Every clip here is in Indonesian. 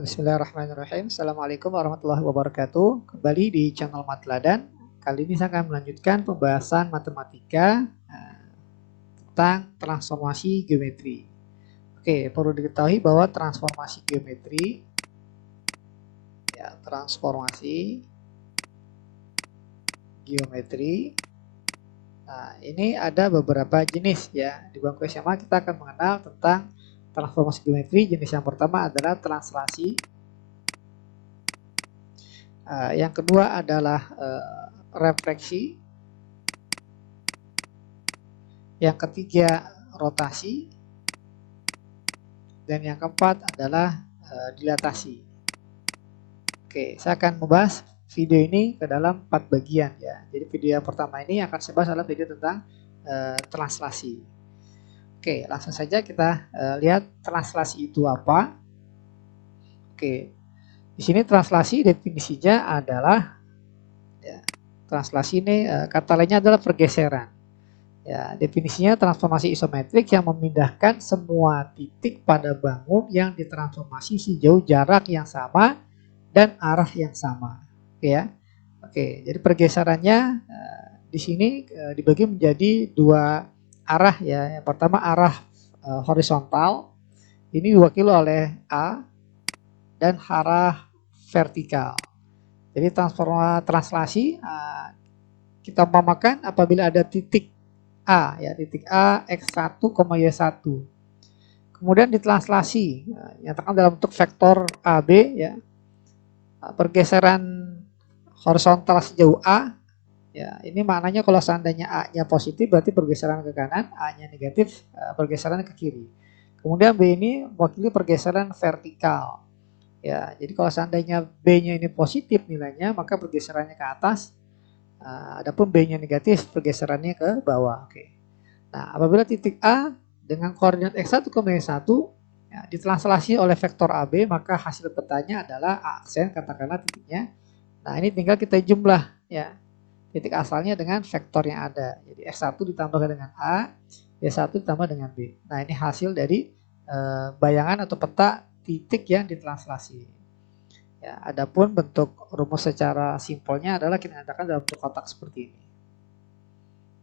Bismillahirrahmanirrahim. Assalamualaikum warahmatullahi wabarakatuh. Kembali di channel Matladan. Kali ini saya akan melanjutkan pembahasan matematika tentang transformasi geometri. Oke, perlu diketahui bahwa transformasi geometri Nah, ini ada beberapa jenis ya. Di bangku SMA kita akan mengenal tentang transformasi geometri. Jenis yang pertama adalah translasi. Yang kedua adalah refleksi. Yang ketiga rotasi. Dan yang keempat adalah dilatasi. Oke, saya akan membahas video ini ke dalam 4 bagian ya. Jadi video yang pertama ini akan saya bahas adalah video tentang translasi. Oke, langsung saja kita lihat translasi itu apa. Oke, di sini translasi definisinya adalah translasi ini kata lainnya adalah pergeseran. Ya, definisinya transformasi isometrik yang memindahkan semua titik pada bangun yang ditransformasi sejauh jarak yang sama dan arah yang sama. Oke ya. Oke, jadi pergeserannya di sini dibagi menjadi dua arah ya. Yang pertama arah horizontal. Ini diwakili oleh A dan arah vertikal. Jadi translasi kita umpamakan apabila ada titik A ya, titik A X1, Y1. Kemudian ditranslasi nyatakan dalam bentuk vektor AB ya. Pergeseran horizontal sejauh A ya, ini maknanya kalau seandainya A-nya positif berarti pergeseran ke kanan, A-nya negatif pergeseran ke kiri. Kemudian B ini mewakili pergeseran vertikal. Ya, jadi kalau seandainya B-nya ini positif nilainya, maka pergeserannya ke atas. Adapun B-nya negatif, pergeserannya ke bawah. Oke. Nah, apabila titik A dengan koordinat X1, Y1 ya, ditranslasi oleh vektor AB, maka hasil petanya adalah A aksen, katakanlah titiknya. Nah, ini tinggal kita jumlah ya. Titik asalnya dengan vektor yang ada. Jadi X1 ditambahkan dengan A, Y1 ditambah dengan B. Nah, ini hasil dari bayangan atau peta titik yang ditranslasi. Ya, adapun bentuk rumus secara simpelnya adalah kita nyatakan dalam bentuk kotak seperti ini.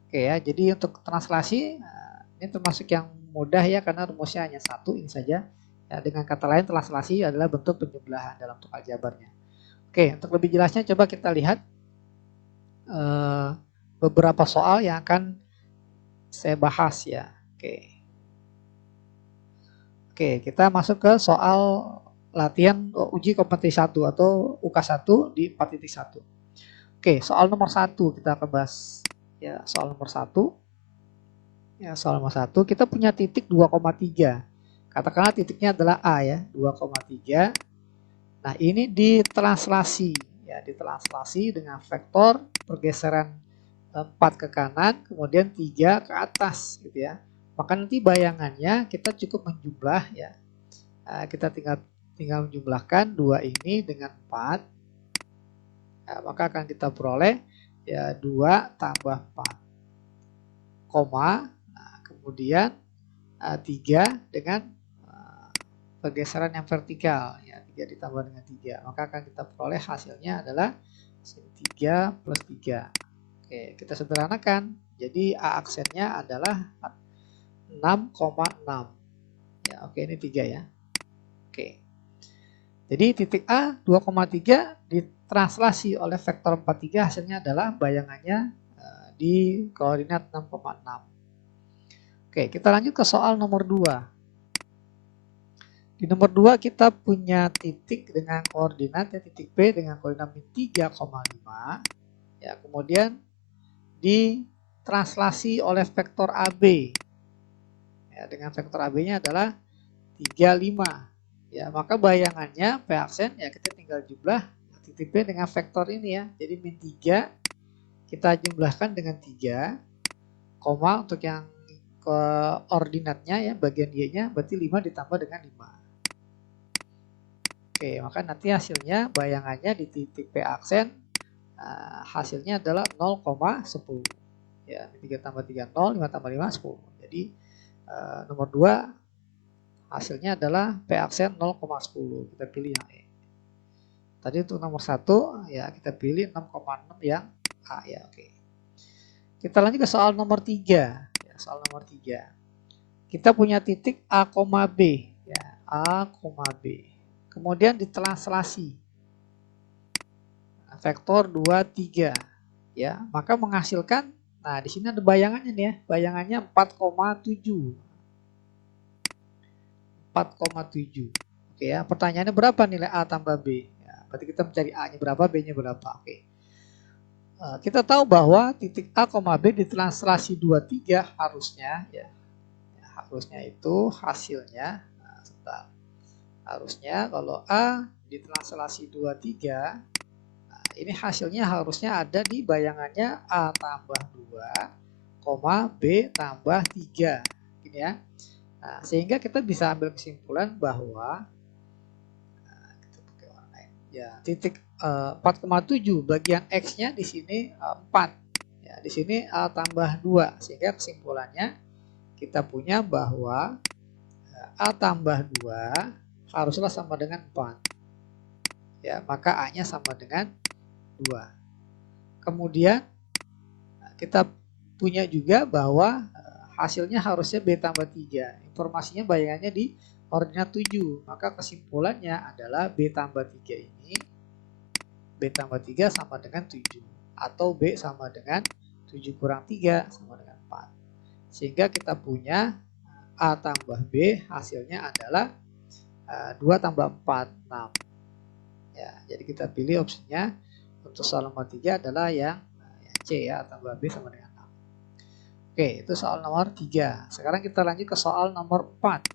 Oke ya, jadi untuk translasi ini termasuk yang mudah ya karena rumusnya hanya satu ini saja. Ya, dengan kata lain translasi adalah bentuk penjumlahan dalam bentuk aljabarnya. Oke, untuk lebih jelasnya coba kita lihat beberapa soal yang akan saya bahas ya. Oke, kita masuk ke soal latihan uji kompetisi 1 atau UK1 di 4.1. Oke, soal nomor 1 kita akan bahas. Ya, soal nomor 1. Ya, soal nomor 1 kita punya titik 2,3. Katakanlah titiknya adalah A ya, 2,3. Nah, ini ditranslasi ya, ditranslasi dengan vektor pergeseran 4 ke kanan, kemudian 3 ke atas gitu ya. Maka nanti bayangannya kita cukup menjumlah ya. Kita tinggal menjumlahkan 2 ini dengan 4. Nah, maka akan kita peroleh ya 2 tambah 4 koma, nah, kemudian 3 dengan pergeseran yang vertikal ya, 3 ditambah dengan 3, maka akan kita peroleh hasilnya adalah 3 plus 3. Oke, kita sederhanakan. Jadi A aksennya adalah 6,6 ya. Oke, ini 3 ya. Oke, jadi titik A 2,3 ditranslasi oleh vektor 43, hasilnya adalah bayangannya di koordinat 6,6. Oke, kita lanjut ke soal nomor 2. Di nomor 2 kita punya titik dengan koordinat ya, titik P dengan koordinat 3,5 ya, kemudian ditranslasi oleh vektor AB ya, dengan vektor AB-nya adalah 35 ya, maka bayangannya P aksen ya kita tinggal jumlah titik P dengan vektor ini ya, jadi min 3 kita jumlahkan dengan 3 koma untuk yang koordinatnya ya, bagian Y-nya berarti 5 ditambah dengan 5. Oke, maka nanti hasilnya bayangannya di titik P aksen hasilnya adalah 0,10 ya, 3 tambah 3 0, 5 tambah 5 10. Jadi nomor 2 hasilnya adalah P aksen 0,10. Kita pilih yang E. Tadi untuk nomor 1 ya kita pilih 6,6 yang A ya. Oke. Kita lanjut ke soal nomor 3. Ya, soal nomor 3. Kita punya titik A, B ya, A, B. Kemudian ditranslasi vektor 2, 3 ya, maka menghasilkan, nah di sini ada bayangannya nih ya, bayangannya 4,7. 4,7. Oke ya, pertanyaannya berapa nilai A tambah B? Ya, berarti kita mencari A-nya berapa, B-nya berapa. Oke. Kita tahu bahwa titik A, B ditranslasi 2, 3 harusnya ya. Harusnya itu hasilnya, nah, sebentar. Harusnya kalau A ditranslasi 2, 3, nah, ini hasilnya harusnya ada di bayangannya A tambah 2, B tambah 3. Gini ya. Nah, sehingga kita bisa ambil kesimpulan bahwa ya titik 4,7 bagian X-nya di sini 4. Ya, di sini A tambah 2. Sehingga kesimpulannya kita punya bahwa A tambah 2 haruslah sama dengan 4. Ya, maka A-nya sama dengan 2. Kemudian kita punya juga bahwa hasilnya harusnya B tambah 3. Informasinya bayangannya di koordinat 7. Maka kesimpulannya adalah B tambah 3 ini, B tambah 3 sama dengan 7. Atau B sama dengan 7 kurang 3 sama dengan 4. Sehingga kita punya A tambah B hasilnya adalah 2 tambah 4, 6. Ya, jadi kita pilih opsinya untuk soal nomor 3 adalah yang C ya, A tambah B sama dengan 6. Oke, itu soal nomor 3. Sekarang kita lanjut ke soal nomor 4.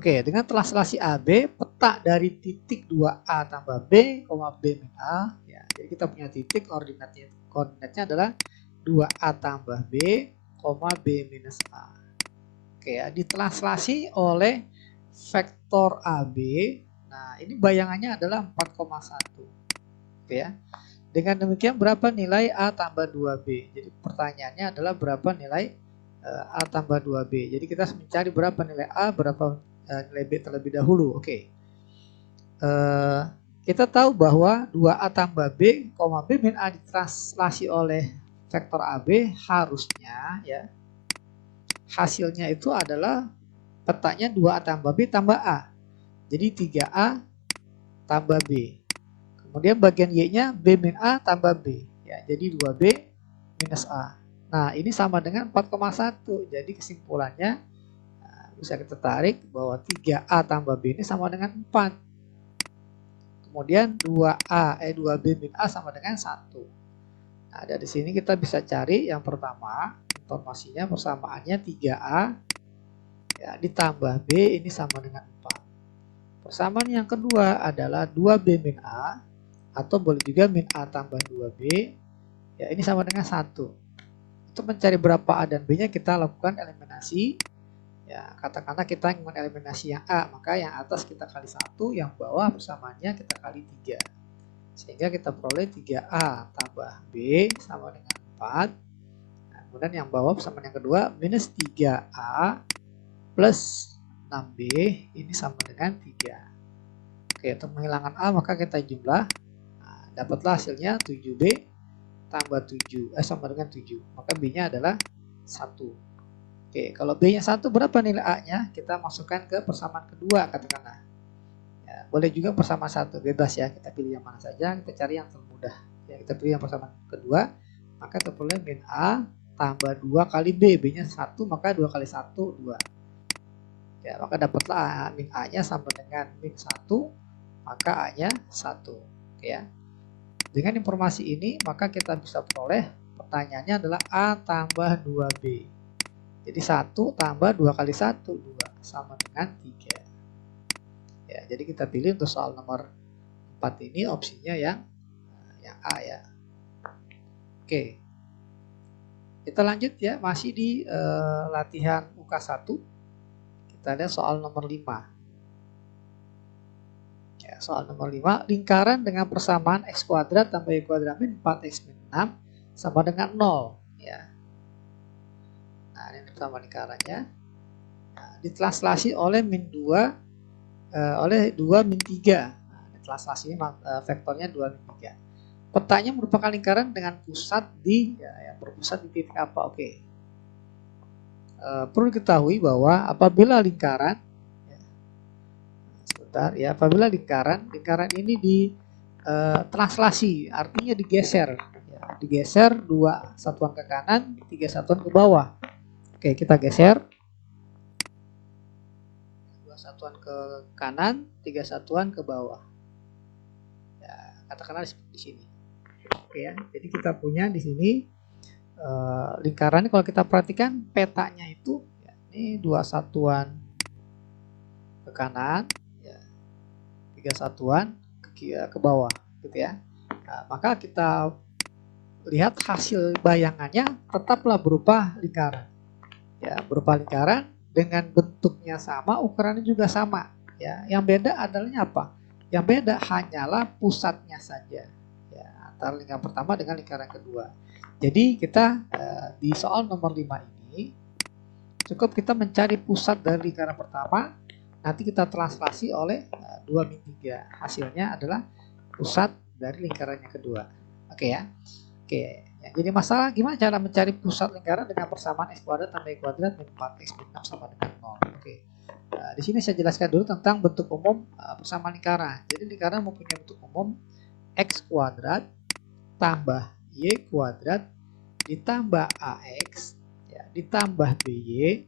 Oke, dengan translasi AB, peta dari titik 2A tambah B, B min A. Ya, jadi kita punya titik, koordinatnya adalah 2A tambah B, B minus A. Oke ya, ditranslasi oleh vektor AB. Nah, ini bayangannya adalah 4,1. Oke ya. Dengan demikian berapa nilai A tambah 2B? Jadi pertanyaannya adalah berapa nilai A tambah 2B. Jadi kita harus mencari berapa nilai A, berapa nilai B terlebih dahulu. Oke. Kita tahu bahwa 2A tambah B, B min A ditranslasi oleh vektor AB harusnya ya hasilnya itu adalah petanya 2A tambah B tambah A. Jadi 3A tambah B. Kemudian bagian Y-nya B min A tambah B. Ya, jadi 2B minus A. Nah, ini sama dengan 4,1. Jadi kesimpulannya bisa kita tarik bahwa 3A tambah B ini sama dengan 4. Kemudian 2B min A sama dengan 1. Nah, dari sini kita bisa cari yang pertama, informasinya persamaannya 3A ya, ditambah B ini sama dengan 4. Persamaan yang kedua adalah 2B min A atau boleh juga min A tambah 2B ya, ini sama dengan 1. Untuk mencari berapa A dan B nya kita lakukan eliminasi ya, katakanlah kita ingin mengeliminasi yang A, maka yang atas kita kali 1, yang bawah persamaannya kita kali 3, sehingga kita peroleh 3A tambah B sama dengan 4. Nah, kemudian yang bawah persamaan yang kedua minus 3A plus 6B ini sama dengan 3. Oke, untuk menghilangkan A maka kita jumlah. Nah, dapatlah hasilnya 7B tambah 7 sama dengan 7. Maka B-nya adalah 1. Oke, kalau B-nya 1 berapa nilai A-nya? Kita masukkan ke persamaan kedua katakanlah. Ya, boleh juga persamaan 1, bebas ya. Kita pilih yang mana saja, kita cari yang termudah. Ya, kita pilih yang persamaan kedua, maka terperoleh min A tambah 2 kali B. B-nya 1, maka 2 kali 1, 2. Ya, maka dapatlah min A-nya sama dengan min 1, maka A-nya 1. Oke ya. Dengan informasi ini, maka kita bisa peroleh pertanyaannya adalah A tambah 2B. Jadi 1 tambah 2 kali 1, 2 sama dengan 3. Ya, jadi kita pilih untuk soal nomor 4 ini opsinya yang A ya. Oke. Kita lanjut ya, masih di latihan UK1. Kita lihat soal nomor 5. Ya, soal nomor 5, lingkaran dengan persamaan X kuadrat tambah Y kuadrat min 4X min 6 sama dengan 0 ya. Nah, ini persamaan lingkarannya. Nah, ditranslasi oleh min 2 oleh 2 min 3. Translasi ini vektornya 2 min 3. Petanya merupakan lingkaran dengan pusat di yang berpusat di titik apa? Oke. Perlu diketahui bahwa apabila lingkaran apabila lingkaran ini di translasi, artinya digeser, digeser 2 satuan ke kanan, 3 satuan ke bawah. Oke, kita geser 2 satuan ke kanan, 3 satuan ke bawah. Ya, katakanlah di sini. Oke ya, jadi kita punya di sini lingkaran. Kalau kita perhatikan petanya itu, ya, ini 2 satuan ke kanan, ya, 3 satuan ke bawah, gitu ya. Nah, maka kita lihat hasil bayangannya tetaplah berupa lingkaran, ya, berupa lingkaran dengan bentuknya sama, ukurannya juga sama, ya. Yang beda adalah apa? Yang beda hanyalah pusatnya saja, ya, antara lingkaran pertama dengan lingkaran kedua. Jadi kita di soal nomor 5 ini cukup kita mencari pusat dari lingkaran pertama, nanti kita translasi oleh 2 min 3. Hasilnya adalah pusat dari lingkaran yang kedua. Oke ya. Oke. Ya, jadi masalah gimana cara mencari pusat lingkaran dengan persamaan x kuadrat tambah y kuadrat min 4x min 6 sama dengan 0. Oke. Di sini saya jelaskan dulu tentang bentuk umum persamaan lingkaran. Jadi lingkaran mempunyai bentuk umum x kuadrat tambah y kuadrat ditambah ax, ya, ditambah by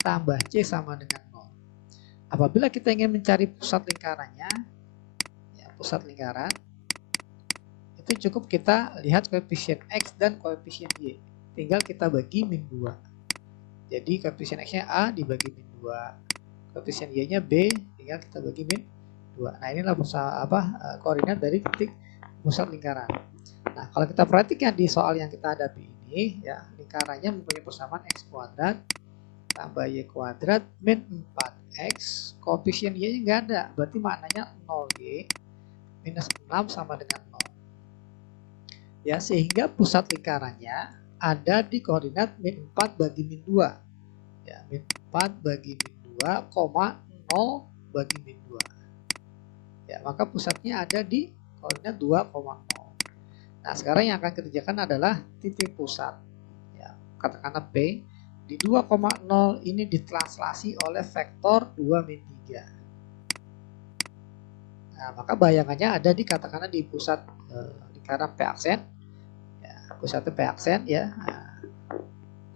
tambah c sama dengan 0. Apabila kita ingin mencari pusat lingkarannya, ya, pusat lingkaran itu cukup kita lihat koefisien x dan koefisien y, tinggal kita bagi min 2. Jadi koefisien x nya a dibagi min 2, koefisien y nya b tinggal kita bagi min 2. Nah, inilah koordinat dari titik pusat lingkaran. Nah, kalau kita perhatikan di soal yang kita hadapi ini, ya, lingkarannya mempunyai persamaan x kuadrat tambah y kuadrat min 4x, koefisien y nya nggak ada, berarti maknanya 0y minus 6 sama dengan 0. Ya, sehingga pusat lingkarannya ada di koordinat min 4 bagi min 2. Ya, min 4 bagi min 2, 0 bagi min 2. Ya, maka pusatnya ada di koordinat 2,0. Nah, sekarang yang akan kita kerjakan adalah titik pusat, ya, katakanlah P, di 2,0 ini ditranslasi oleh vektor 2 min 3. Nah, maka bayangannya ada di katakanlah di pusat lingkaran P aksen, ya, pusatnya P aksen, ya. Nah,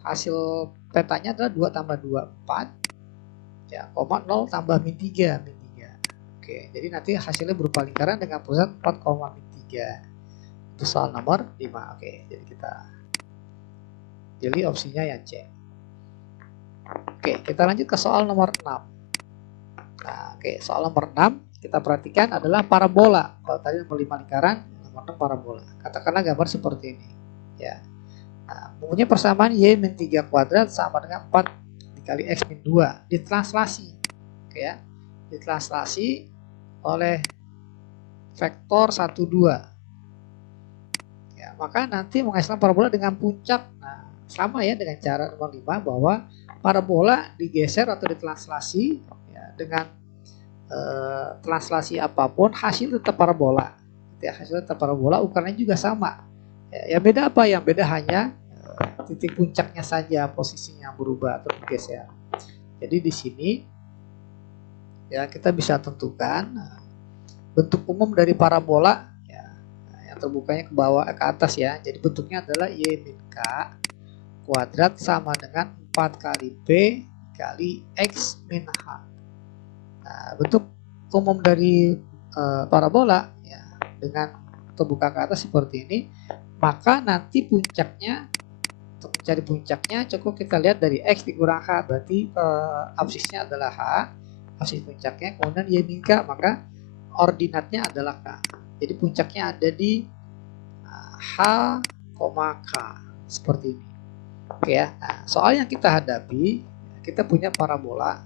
hasil petanya adalah 2 tambah 2, 4, ya, 0 tambah min 3, min 3. Oke, jadi nanti hasilnya berupa lingkaran dengan pusat 4, min 3. Itu soal nomor 5. Oke, jadi kita pilih opsinya yang C. Oke, kita lanjut ke soal nomor 6. Nah, oke, soal nomor 6 kita perhatikan adalah parabola. Kalau tadi nomor 5 lingkaran, nomor 6 parabola. Katakanlah gambar seperti ini, ya. Nah, mempunyai persamaan y min 3 kuadrat sama dengan 4 dikali x min 2. Ditranslasi, oke ya. Ditranslasi oleh vektor 1, 2. Maka nanti menghasilkan parabola dengan puncak. Nah, sama ya dengan cara nomor 5 bahwa parabola digeser atau ditranslasi, ya, dengan translasi apapun hasil tetap parabola. Ya, hasil tetap parabola, ukurannya juga sama. Ya, yang beda apa? Yang beda hanya titik puncaknya saja posisinya berubah atau bergeser. Jadi di sini ya kita bisa tentukan bentuk umum dari parabola, terbukanya ke bawah ke atas, ya. Jadi bentuknya adalah y min k kuadrat sama dengan 4 kali p kali x min h. Nah, bentuk umum dari parabola, ya, dengan terbuka ke atas seperti ini, maka nanti puncaknya, untuk mencari puncaknya cukup kita lihat dari x dikurang h, berarti absisnya adalah h, absis puncaknya, kemudian y min k, maka ordinatnya adalah k. Jadi puncaknya ada di H, K seperti ini. Oke ya. Nah, soal yang kita hadapi, kita punya parabola.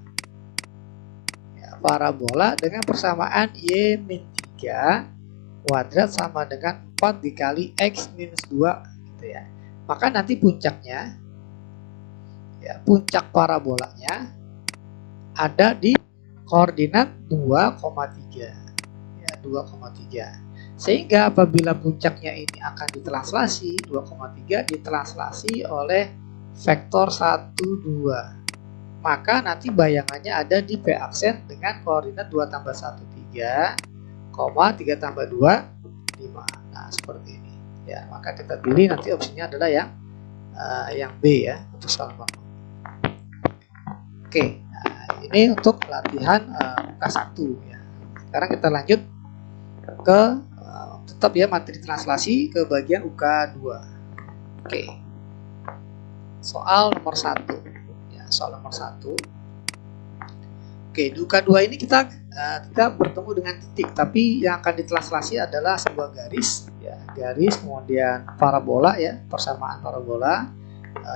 Ya, parabola dengan persamaan y min 3 kuadrat sama dengan 4 dikali x minus 2, gitu ya. Maka nanti puncaknya, ya, puncak parabolanya ada di koordinat 2,3 ya, 2,3. Sehingga apabila puncaknya ini akan ditranslasi 2,3 ditranslasi oleh vektor 1 2, maka nanti bayangannya ada di P aksen dengan koordinat 2 tambah 1 3, 3 tambah 2 5. Nah, seperti ini ya, maka kita pilih nanti opsinya adalah yang B ya untuk soal nomor. Oke, nah, ini untuk latihan muka 1 ya. Sekarang kita lanjut ke tetap ya materi translasi ke bagian UK 2. Oke. Soal nomor 1. Ya, soal nomor 1. Oke, di UK 2 ini kita bertemu dengan titik, tapi yang akan ditranslasi adalah sebuah garis ya, garis kemudian parabola ya, persamaan parabola.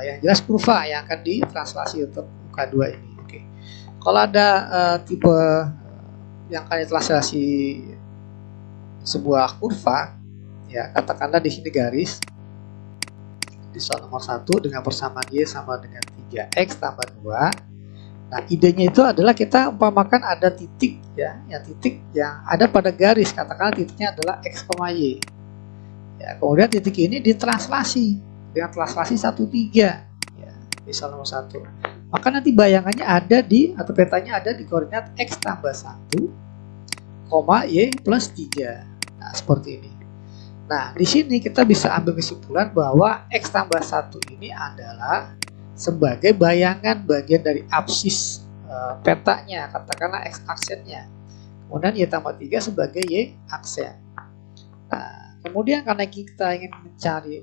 Yang jelas kurva yang akan ditranslasi untuk UK 2 ini. Oke. Kalau ada tipe yang akan ditranslasi sebuah kurva ya, katakanlah di sini garis di soal nomor 1 dengan persamaan Y sama dengan 3X tambah 2. Nah, idenya itu adalah kita umpamakan ada titik ya, titik yang ada pada garis, katakanlah titiknya adalah X, Y. Ya, kemudian titik ini ditranslasi dengan translasi 1 3 ya, di soal nomor 1. Maka nanti bayangannya ada di atau petanya ada di koordinat X tambah 1, Y plus 3. Nah, seperti ini. Nah, di sini kita bisa ambil kesimpulan bahwa X tambah 1 ini adalah sebagai bayangan bagian dari absis petanya, katakanlah X aksennya. Kemudian Y tambah 3 sebagai Y aksen. Nah, kemudian karena kita ingin mencari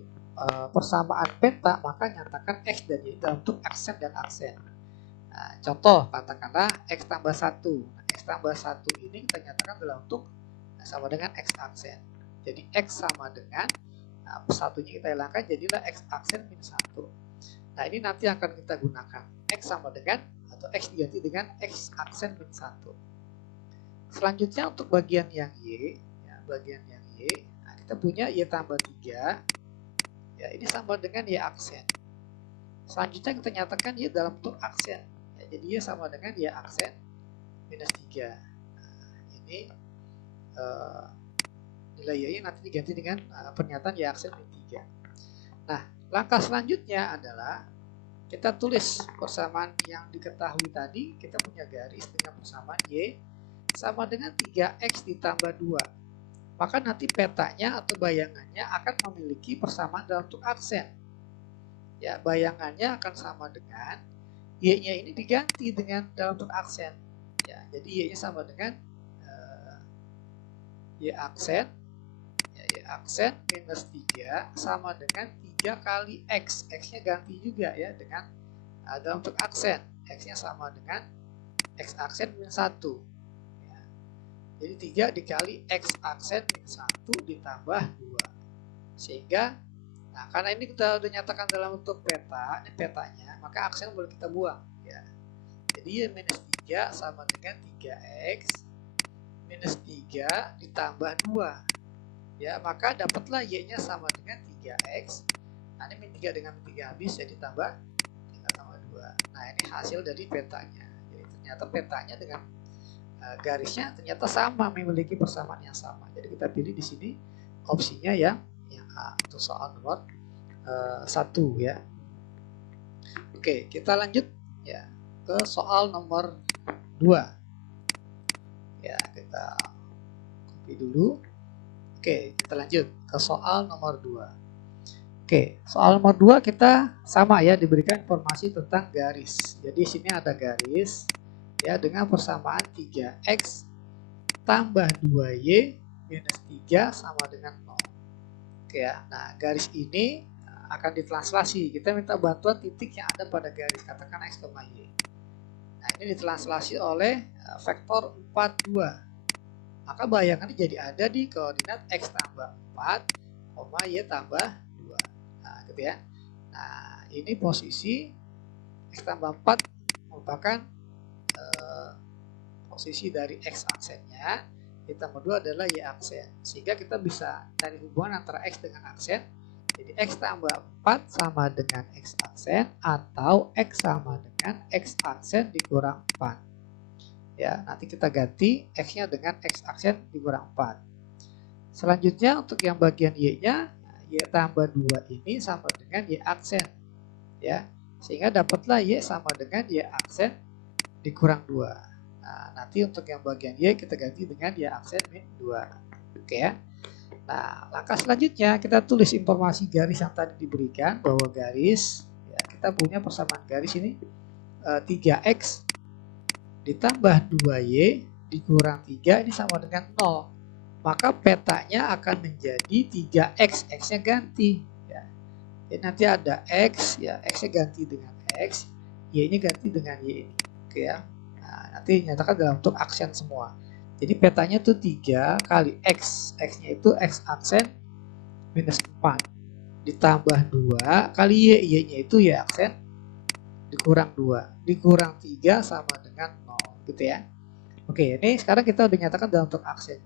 persamaan peta, maka nyatakan X dan Y dalam bentuk aksen dan aksen. Nah, contoh, katakanlah X tambah 1. Nah, X tambah 1 ini kita nyatakan dalam bentuk sama dengan X aksen. Jadi X sama dengan, nah, satunya kita hilangkan, jadilah X aksen minus 1. Nah, ini nanti akan kita gunakan X sama dengan, atau X diganti dengan X aksen minus 1. Selanjutnya untuk bagian yang Y ya, bagian yang Y, nah, kita punya Y tambah 3 ya, ini sama dengan Y aksen. Selanjutnya kita nyatakan Y dalam bentuk aksen ya, jadi Y sama dengan Y aksen minus 3. Nah, ini nilai Y nanti diganti dengan pernyataan Y aksen min 3. Nah, langkah selanjutnya adalah kita tulis persamaan yang diketahui tadi. Kita punya garis dengan persamaan Y sama dengan 3X ditambah 2. Maka nanti petanya atau bayangannya akan memiliki persamaan dalam bentuk aksen. Ya, bayangannya akan sama dengan Y-nya ini diganti dengan dalam bentuk aksen. Ya, jadi Y-nya sama dengan Y aksen aksen minus 3 sama dengan 3 kali X. X-nya ganti juga ya dengan dalam bentuk aksen. X-nya sama dengan X aksen minus 1. Ya. Jadi 3 dikali X aksen minus 1 ditambah 2. Sehingga, nah karena ini kita udah nyatakan dalam bentuk peta, ini petanya, maka aksen boleh kita buang. Ya. Jadi minus 3 sama dengan 3X minus 3 ditambah 2. Ya, maka dapatlah Y-nya sama dengan 3X. Nah, ini min 3 dengan min 3 habis, jadi tambah 3 tambah 2. Nah, ini hasil dari petanya. Jadi ternyata petanya dengan garisnya ternyata sama, memiliki persamaan yang sama. Jadi kita pilih di sini opsinya yang A untuk soal nomor 1 ya. Oke, kita lanjut ya ke soal nomor 2. Ya, kita copy dulu. Oke, kita lanjut ke soal nomor 2. Oke, soal nomor 2 kita sama ya, diberikan informasi tentang garis. Jadi sini ada garis ya dengan persamaan 3X tambah 2Y minus 3 sama dengan 0. Oke ya, nah garis ini akan ditranslasi. Kita minta bantuan titik yang ada pada garis, katakan X, Y. Nah, ini ditranslasi oleh vektor 4 2. Maka bayangannya jadi ada di koordinat X tambah 4, Y tambah 2. Nah, gitu ya. Nah, ini posisi X tambah 4 merupakan posisi dari X aksennya. Y tambah 2 adalah Y aksen. Sehingga kita bisa cari hubungan antara X dengan aksen. Jadi X tambah 4 sama dengan X aksen atau X sama dengan X aksen dikurang 4. Ya, nanti kita ganti X-nya dengan X aksen dikurang 4. Selanjutnya untuk yang bagian Y-nya, Y tambah 2 ini sama dengan Y aksen. Ya, sehingga dapatlah Y sama dengan Y aksen dikurang 2. Nah, nanti untuk yang bagian Y kita ganti dengan Y aksen min 2. Oke ya. Nah, langkah selanjutnya kita tulis informasi garis yang tadi diberikan, bahwa garis, ya, kita punya persamaan garis ini 3X ditambah 2Y dikurang 3 ini sama dengan 0. Maka petanya akan menjadi 3X, X-nya ganti. Ya. Jadi nanti ada X, ya X-nya ganti dengan X, Y-nya ganti dengan Y ini. Oke ya. Nah, nanti nyatakan dalam bentuk aksen semua. Jadi petanya itu 3 kali X, X-nya itu X aksen minus 4. Ditambah 2 kali Y, Y-nya itu Y aksen dikurang 2. Dikurang 3 sama dengan 0. Gitu ya. Oke, ini sekarang kita udah nyatakan dalam bentuk aksen.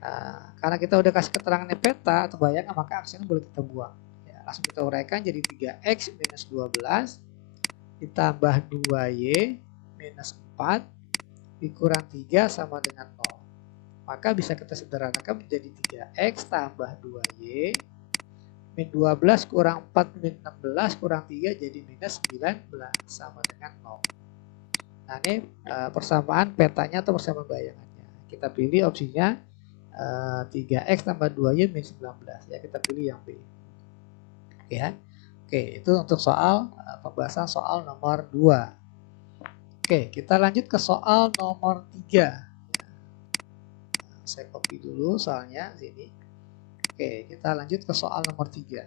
Nah, karena kita udah kasih keterangannya peta atau bayangan, maka aksennya boleh kita buang. Ya, langsung kita uraikan jadi 3X minus 12 ditambah 2Y minus 4 dikurang 3 sama dengan 0. Maka bisa kita sederhanakan menjadi 3X tambah 2Y min 12 kurang 4 min 16 kurang 3 jadi minus 19 sama dengan 0. Nah ini persamaan petanya atau persamaan bayangannya. Kita pilih opsinya 3X tambah 2Y min 19. Ya, kita pilih yang B. Oke ya. Oke, itu untuk soal pembahasan soal nomor 2. Oke, kita lanjut ke soal nomor 3. Saya copy dulu soalnya sini. Oke, kita lanjut ke soal nomor 3.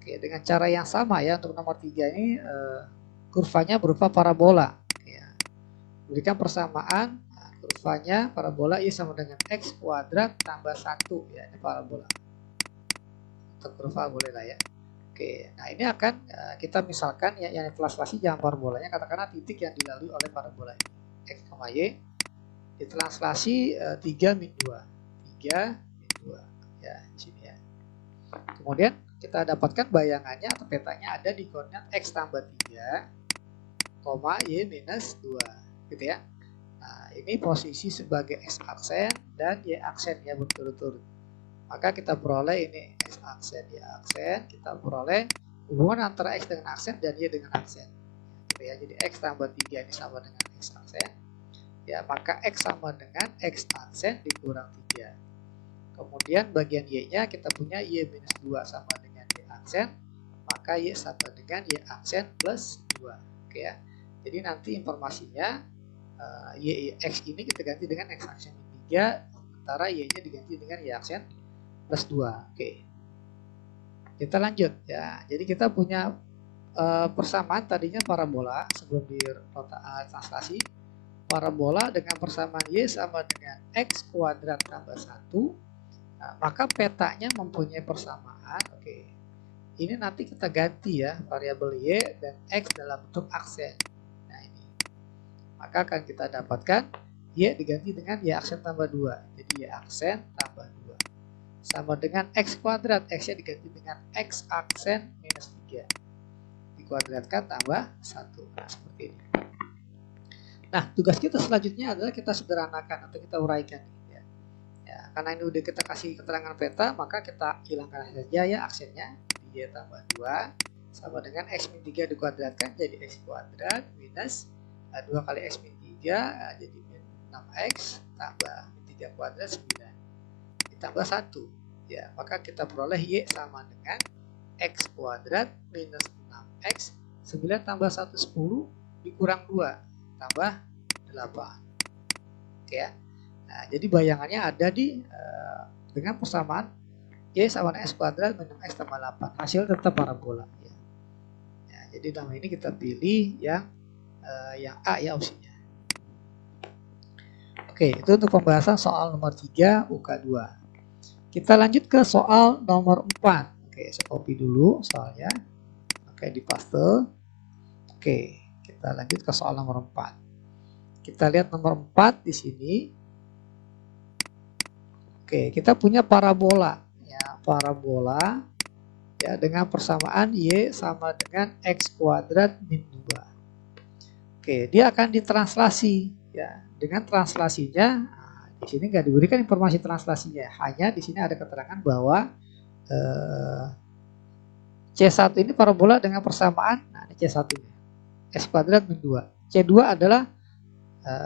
Oke, dengan cara yang sama ya, untuk nomor 3 ini kurvanya berupa parabola. Ya. Berikan persamaan, nah, kurvanya parabola Y sama dengan X kuadrat tambah 1. Ya, ini parabola. Untuk kurva boleh lah ya. Oke, nah ini akan kita misalkan ya, yang ditranslasi jalan parabolanya, katakanlah titik yang dilalui oleh parabola ini. X, Y, ditranslasi 3 min 2. 3 min 2. Ya, di sini ya. Kemudian kita dapatkan bayangannya atau petanya ada di koordinat X tambah 3, Y minus 2. Gitu ya. Nah, ini posisi sebagai X aksen dan Y aksen ya, berturut-turut. Maka kita peroleh ini X aksen, Y aksen, kita peroleh hubungan antara X dengan aksen dan Y dengan aksen. Gitu ya. Jadi X tambah 3 ini sama dengan X aksen. Ya, maka X sama dengan X aksen dikurang 3. Kemudian bagian Y-nya kita punya Y minus 2 sama dengan Y aksen. Maka Y sama dengan Y aksen plus 2. Oke ya. Jadi nanti informasinya Y X ini kita ganti dengan X aksen min 3. Sementara Y-nya diganti dengan Y aksen plus 2. Oke. Kita lanjut ya. Jadi kita punya persamaan tadinya parabola sebelum di translasi. Parabola dengan persamaan Y sama dengan X kuadrat tambah 1. Nah, maka petanya mempunyai persamaan. Oke. Ini nanti kita ganti ya variabel Y dan X dalam bentuk aksen. Nah ini. Maka akan kita dapatkan Y diganti dengan Y aksen tambah 2. Jadi Y aksen tambah 2 sama dengan X kuadrat. X-nya diganti dengan X aksen minus 3. Dikuadratkan tambah 1. Nah, seperti ini. Nah, tugas kita selanjutnya adalah kita sederhanakan atau kita uraikan. Ya. Ya, karena ini udah kita kasih keterangan peta, maka kita hilangkan saja ya aksennya. Y tambah 2 sama dengan X min 3 dikuadratkan jadi X kuadrat minus 2 kali X min 3 jadi min 6X tambah min 3 kuadrat 9. Ditambah 1. Ya, maka kita peroleh Y sama dengan X kuadrat minus 6X. 9 tambah 1 10 dikurang 2 tambah 8. Oke ya. Nah, jadi bayangannya ada di dengan persamaan Y sama dengan X kuadrat minus X tambah 8. Hasil tetap parabola. Ya. Ya, jadi dalam ini kita pilih yang A ya opsinya. Oke, itu untuk pembahasan soal nomor 3 UK2. Kita lanjut ke soal nomor 4. Oke, saya copy dulu soalnya. Oke, di paste. Oke, kita lanjut ke soal nomor 4. Kita lihat nomor 4 di sini. Oke, kita punya parabola ya, parabola ya dengan persamaan Y sama dengan X kuadrat min 2. Oke, dia akan ditranslasi Ya, dengan translasinya, di sini nggak diberikan informasi translasinya, hanya di sini ada keterangan bahwa C1 ini parabola dengan persamaan, nah ini C1-nya, X kuadrat min 2. C2 adalah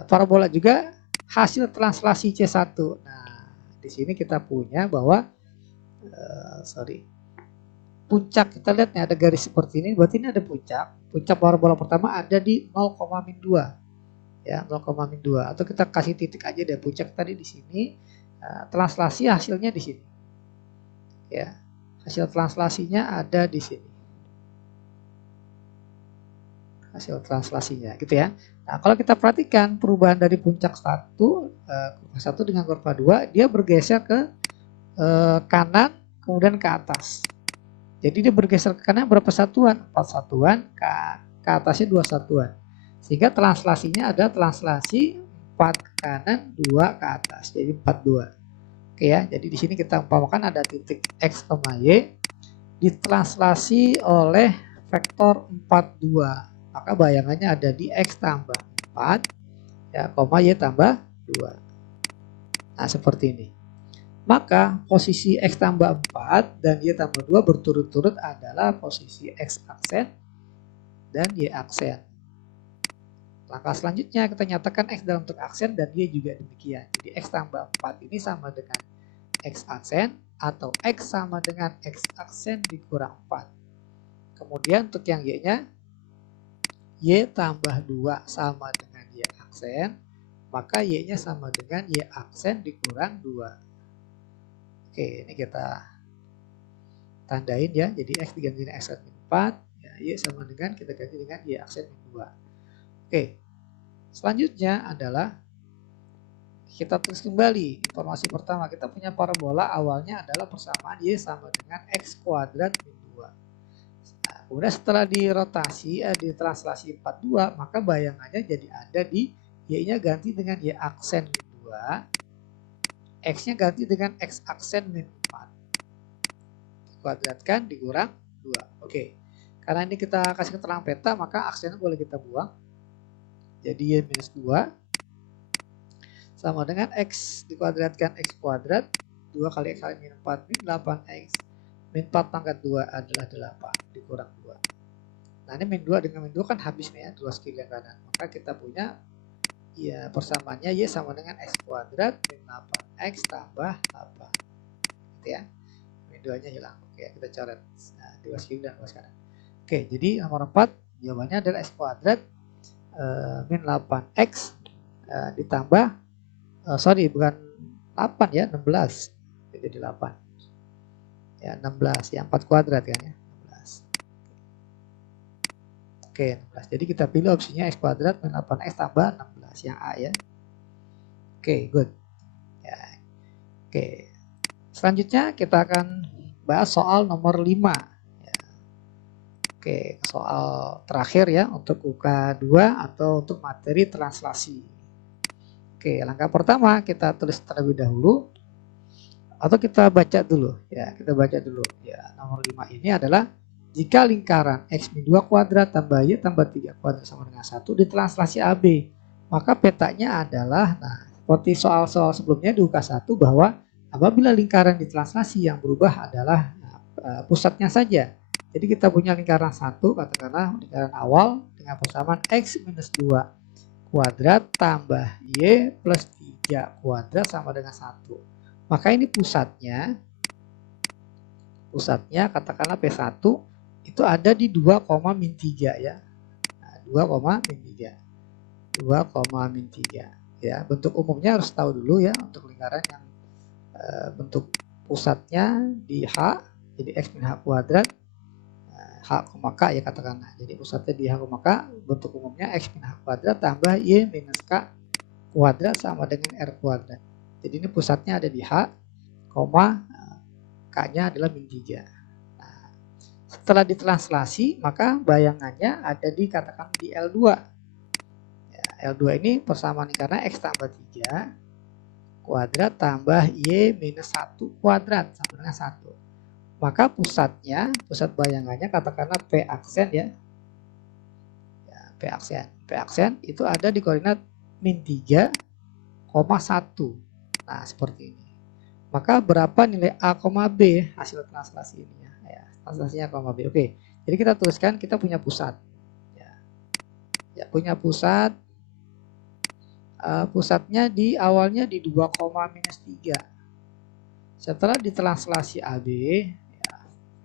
parabola juga hasil translasi C1. Nah, di sini kita punya bahwa puncak, kita lihat nih ada garis seperti ini, berarti ini ada puncak. Puncak parabola pertama ada di 0, min 2. Ya, 0, min 2, atau kita kasih titik aja deh, puncak tadi di sini. Translasi hasilnya di sini. Ya, hasil translasinya ada di sini. Hasil translasinya gitu ya. Nah, kalau kita perhatikan perubahan dari puncak kurva 1 dengan kurva 2, dia bergeser ke kanan kemudian ke atas. Jadi dia bergeser ke kanan berapa satuan? 4 satuan, ke atasnya 2 satuan. Sehingga translasinya ada translasi 4 ke kanan, 2 ke atas. Jadi 42. Oke ya, jadi di sini kita umpamakan ada titik X, Y ditranslasi oleh vektor 42. Maka bayangannya ada di X tambah 4 ya, Y tambah 2. Nah, seperti ini. Maka posisi X tambah 4 dan Y tambah 2 berturut-turut adalah posisi X aksen dan Y aksen. Langkah selanjutnya kita nyatakan X dalam bentuk aksen dan Y juga demikian. Jadi X tambah 4 ini sama dengan X aksen atau X sama dengan X aksen dikurang 4. Kemudian untuk yang Y-nya, Y tambah 2 sama dengan Y aksen, maka Y-nya sama dengan Y aksen dikurang 2. Oke, ini kita tandain ya. Jadi X diganti dengan X min 4, ya, Y sama dengan kita ganti dengan Y aksen min 2. Oke, selanjutnya adalah kita tulis kembali informasi pertama. Kita punya parabola awalnya adalah persamaan Y sama dengan X kuadrat min 2. Nah, kemudian setelah dirotasi, ditranslasi 42, maka bayangannya jadi ada di Y-nya ganti dengan Y aksen min 2. X-nya ganti dengan X aksen min 4. Kuadratkan dikurang 2. Oke. Karena ini kita kasih keterangan peta, maka aksennya boleh kita buang. Jadi Y minus 2 sama dengan X dikuadratkan X kuadrat 2 kali X kali min 4 min 8X min 4 pangkat 2 adalah 8 dikurang 2. Nah, ini min 2 dengan min 2 kan habis nih ya, 2 sekilian kanan. Maka kita punya ya persamaannya Y sama dengan X kuadrat min 8X tambah 8. Gitu ya. Min 2-nya hilang. Oke, kita coret. Nah, 2 kiri dan 2 kanan. Oke, jadi nomor 4 jawabannya adalah X kuadrat min 8X ditambah bukan 8 ya, 16. Jadi 8. Ya, 16. Ya, 4 kuadrat kan ya. 16. Oke, 16. Jadi kita pilih opsinya X kuadrat min 8X tambah 16. Yang A ya. Oke, good. Ya. Oke. Selanjutnya kita akan bahas soal nomor 5. Ya. Oke, soal terakhir ya untuk UK2 atau untuk materi translasi. Oke, langkah pertama kita tulis terlebih dahulu atau kita baca dulu ya, kita baca dulu ya. Nomor 5 ini adalah jika lingkaran X min 2 kuadrat tambah Y tambah 3 kuadrat sama dengan 1 ditranslasi AB, maka petanya adalah, nah seperti soal-soal sebelumnya di UK1 bahwa apabila lingkaran ditranslasi yang berubah adalah pusatnya saja. Jadi kita punya lingkaran 1, katakanlah lingkaran awal dengan persamaan X minus 2 kuadrat tambah Y plus 3 kuadrat sama dengan 1. Maka ini pusatnya katakanlah P1 itu ada di 2, min 3 ya. Nah, 2, min 3. 2, min 3. Ya, bentuk umumnya harus tahu dulu ya untuk lingkaran yang bentuk pusatnya di H, jadi X min H kuadrat. H, K ya katakanlah. Jadi pusatnya di H, K, bentuk umumnya X min H kuadrat tambah Y minus K kuadrat sama dengan R kuadrat. Jadi ini pusatnya ada di H, K-nya adalah min 3. Nah, setelah ditranslasi maka bayangannya ada di katakan di L2. Ya, L2 ini persamaan karena X tambah 3 kuadrat tambah Y minus 1 kuadrat sama dengan 1. Maka pusat bayangannya katakanlah P aksen ya. P aksen itu ada di koordinat min 3,1. Nah, seperti ini. Maka berapa nilai A, B hasil translasi ini ya? Translasinya A, B. Oke. Jadi kita tuliskan kita punya pusat. Ya, punya pusat. Pusatnya awalnya di 2,-3. Setelah ditranslasi AB, ya,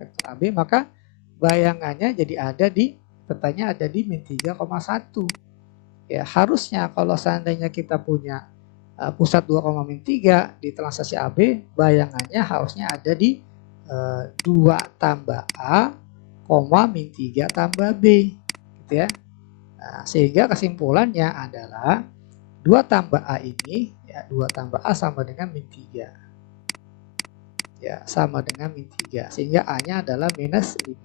vektor AB, maka bayangannya jadi ada di petanya ada di min 3,1. Ya, harusnya kalau seandainya kita punya pusat 2,-3 di translasi AB, bayangannya harusnya ada di 2 tambah A, min 3 tambah B, gitu ya. Nah, sehingga kesimpulannya adalah 2 tambah A ini, ya 2 tambah A sama dengan min 3. Ya, sama dengan min 3, sehingga A-nya adalah minus 5.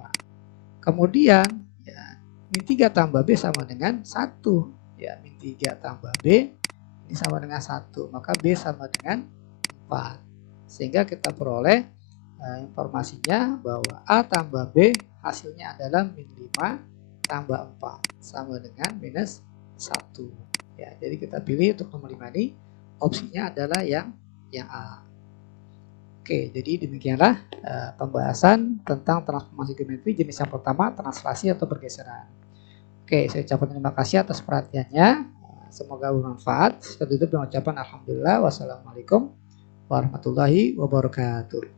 Kemudian, ya, min 3 tambah B sama dengan 1. Ya, min 3 tambah B ini sama dengan 1, maka B sama dengan 4. Sehingga kita peroleh informasinya bahwa A tambah B hasilnya adalah min 5 tambah 4 sama dengan minus 1. Ya, jadi kita pilih untuk nomor 5 ini opsinya adalah yang A. Oke, jadi demikianlah pembahasan tentang transformasi geometri jenis yang pertama, translasi atau pergeseran. Oke, saya ucapkan terima kasih atas perhatiannya. Semoga bermanfaat. Saya tutup dengan ucapan alhamdulillah. Wassalamualaikum warahmatullahi wabarakatuh.